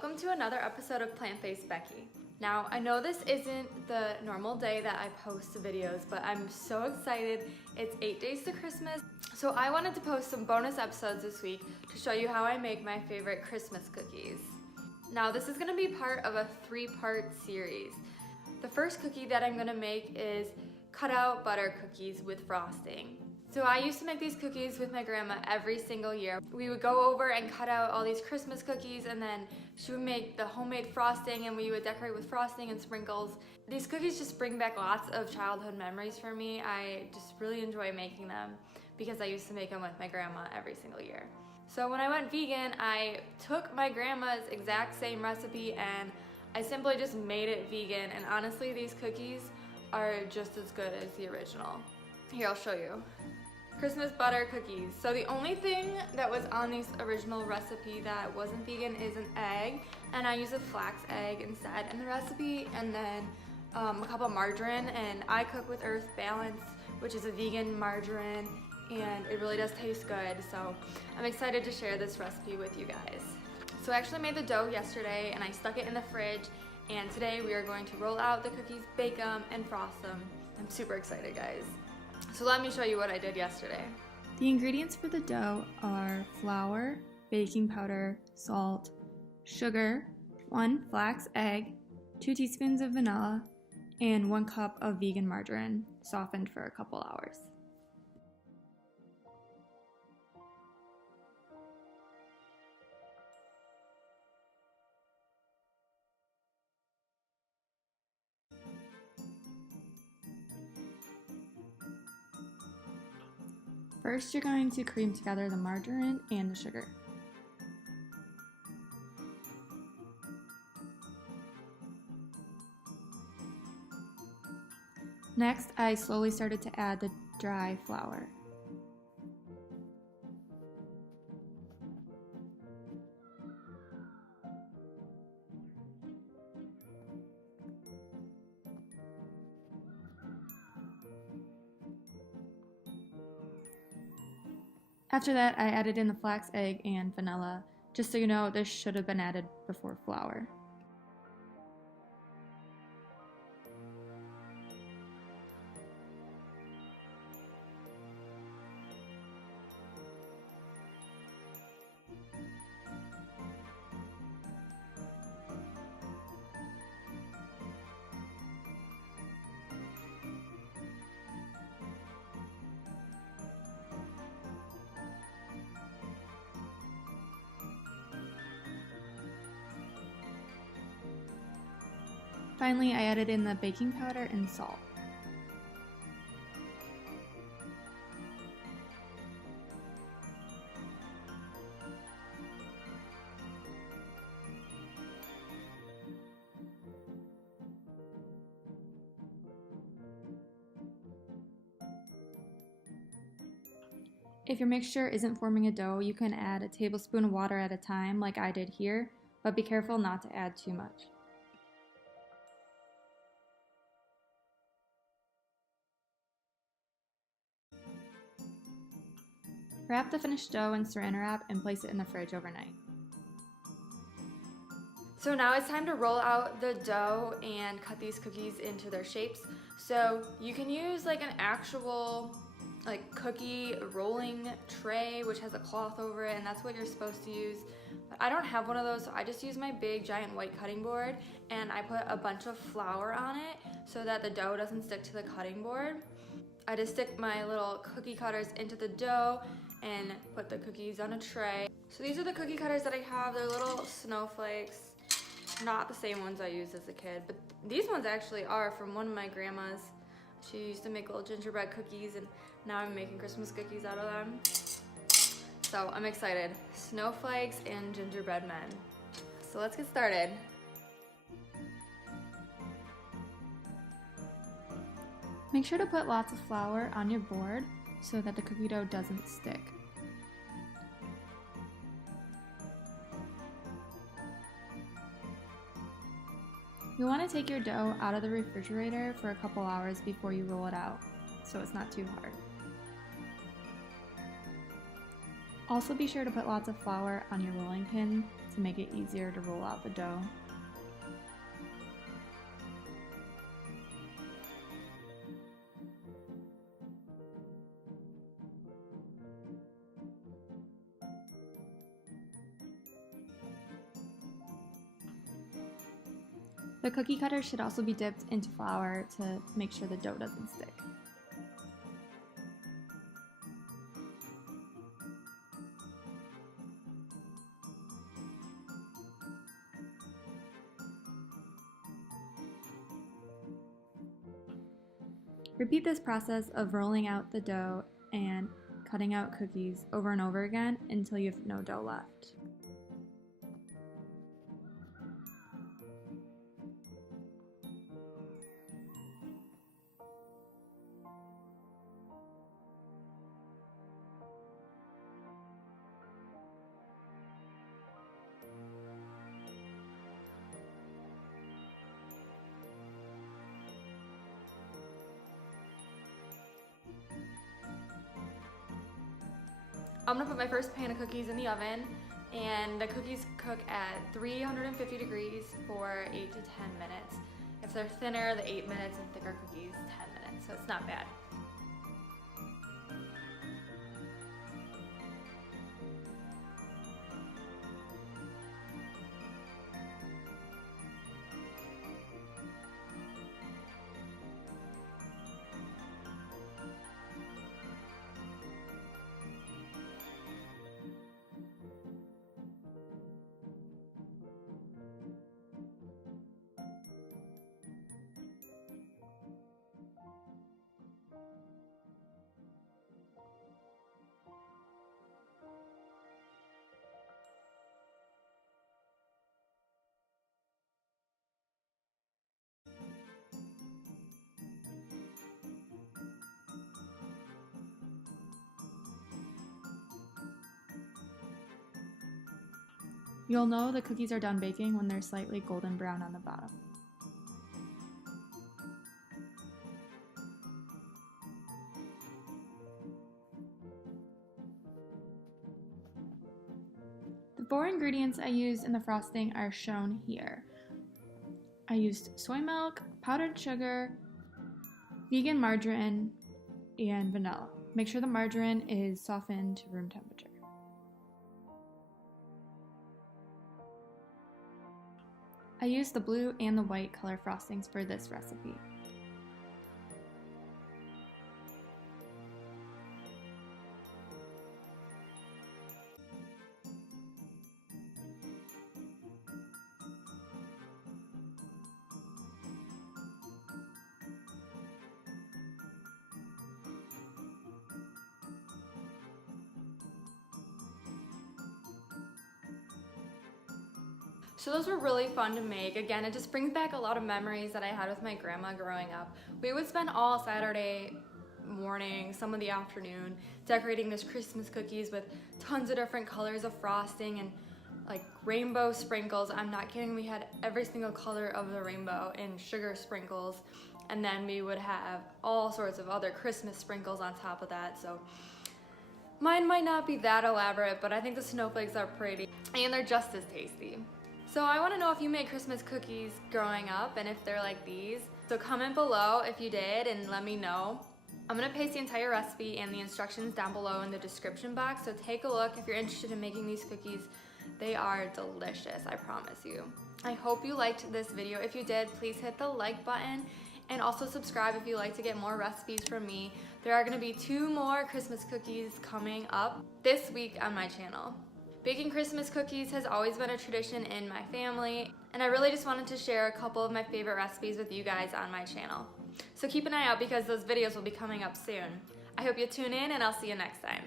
welcome to another episode of Plant-Based Becky. Now, I know this isn't the normal day that I post videos, but I'm so excited. It's 8 days to Christmas, so I wanted to post some bonus episodes this week to show you how I make my favorite Christmas cookies. Now, this is gonna be part of a 3-part series. The first cookie that I'm gonna make is Cutout butter cookies with frosting. So I used to make these cookies with my grandma every single year. We would go over and cut out all these Christmas cookies, and then she would make the homemade frosting and we would decorate with frosting and sprinkles. These cookies just bring back lots of childhood memories for me. I just really enjoy making them because I used to make them with my grandma every single year. So when I went vegan, I took my grandma's exact same recipe and I simply just made it vegan, and honestly these cookies are just as good as the original. Here, I'll show you. Christmas butter cookies. So the only thing that was on this original recipe that wasn't vegan is an egg, and I use a flax egg instead in the recipe, and then a cup of margarine, and I cook with Earth Balance, which is a vegan margarine, and it really does taste good, so I'm excited to share this recipe with you guys. So I actually made the dough yesterday and I stuck it in the fridge, and today we are going to roll out the cookies, bake them, and frost them. I'm super excited, guys. So let me show you what I did yesterday. The ingredients for the dough are flour, baking powder, salt, sugar, 1 flax egg, 2 teaspoons of vanilla, and 1 cup of vegan margarine, softened for a couple hours. First, you're going to cream together the margarine and the sugar. Next, I slowly started to add the dry flour. After that, I added in the flax egg and vanilla. Just so you know, this should have been added before flour. Finally, I added in the baking powder and salt. If your mixture isn't forming a dough, you can add a tablespoon of water at a time like I did here, but be careful not to add too much. Wrap the finished dough in saran wrap and place it in the fridge overnight. So now it's time to roll out the dough and cut these cookies into their shapes. So you can use like an actual cookie rolling tray which has a cloth over it, and that's what you're supposed to use. But I don't have one of those, so I just use my big giant white cutting board, and I put a bunch of flour on it so that the dough doesn't stick to the cutting board. I just stick my little cookie cutters into the dough and put the cookies on a tray. So these are the cookie cutters that I have. They're little snowflakes, not the same ones I used as a kid, but these ones actually are from one of my grandmas. She used to make little gingerbread cookies, and now I'm making Christmas cookies out of them. So I'm excited. Snowflakes and gingerbread men. So let's get started. Make sure to put lots of flour on your board so that the cookie dough doesn't stick. You'll want to take your dough out of the refrigerator for a couple hours before you roll it out, so it's not too hard. Also be sure to put lots of flour on your rolling pin to make it easier to roll out the dough. The cookie cutter should also be dipped into flour to make sure the dough doesn't stick. Repeat this process of rolling out the dough and cutting out cookies over and over again until you have no dough left. I'm gonna put my first pan of cookies in the oven, and the cookies cook at 350 degrees for 8 to 10 minutes. If they're thinner, the 8 minutes, and thicker cookies, 10 minutes, so it's not bad. You'll know the cookies are done baking when they're slightly golden brown on the bottom. The 4 ingredients I used in the frosting are shown here. I used soy milk, powdered sugar, vegan margarine, and vanilla. Make sure the margarine is softened to room temperature. I used the blue and the white color frostings for this recipe. So those were really fun to make. Again, it just brings back a lot of memories that I had with my grandma growing up. We would spend all Saturday morning, some of the afternoon, decorating these Christmas cookies with tons of different colors of frosting and like rainbow sprinkles. I'm not kidding, we had every single color of the rainbow in sugar sprinkles, and then we would have all sorts of other Christmas sprinkles on top of that. So mine might not be that elaborate, but I think the snowflakes are pretty and they're just as tasty. So I want to know if you made Christmas cookies growing up and if they're like these. So comment below if you did and let me know. I'm going to paste the entire recipe and the instructions down below in the description box, so take a look if you're interested in making these cookies. They are delicious, I promise you. I hope you liked this video. If you did, please hit the like button and also subscribe if you like to get more recipes from me. There are going to be 2 more Christmas cookies coming up this week on my channel. Baking Christmas cookies has always been a tradition in my family, and I really just wanted to share a couple of my favorite recipes with you guys on my channel. So keep an eye out because those videos will be coming up soon. I hope you tune in, and I'll see you next time.